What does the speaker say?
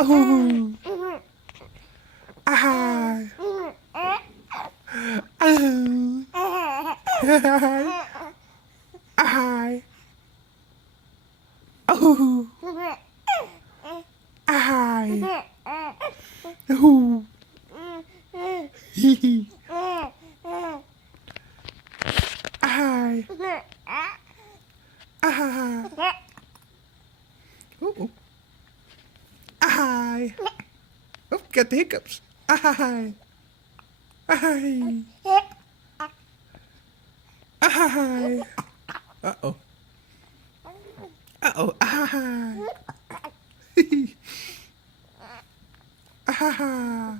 Oh. Ah. Oh. Ah. Oh. Ah. Oh. Hee hee. Ah. Ah. Oh. Ah. Oh, got the hiccups. Ah. Ah. Ah. Uh-oh. Uh-oh. Ah. Ah.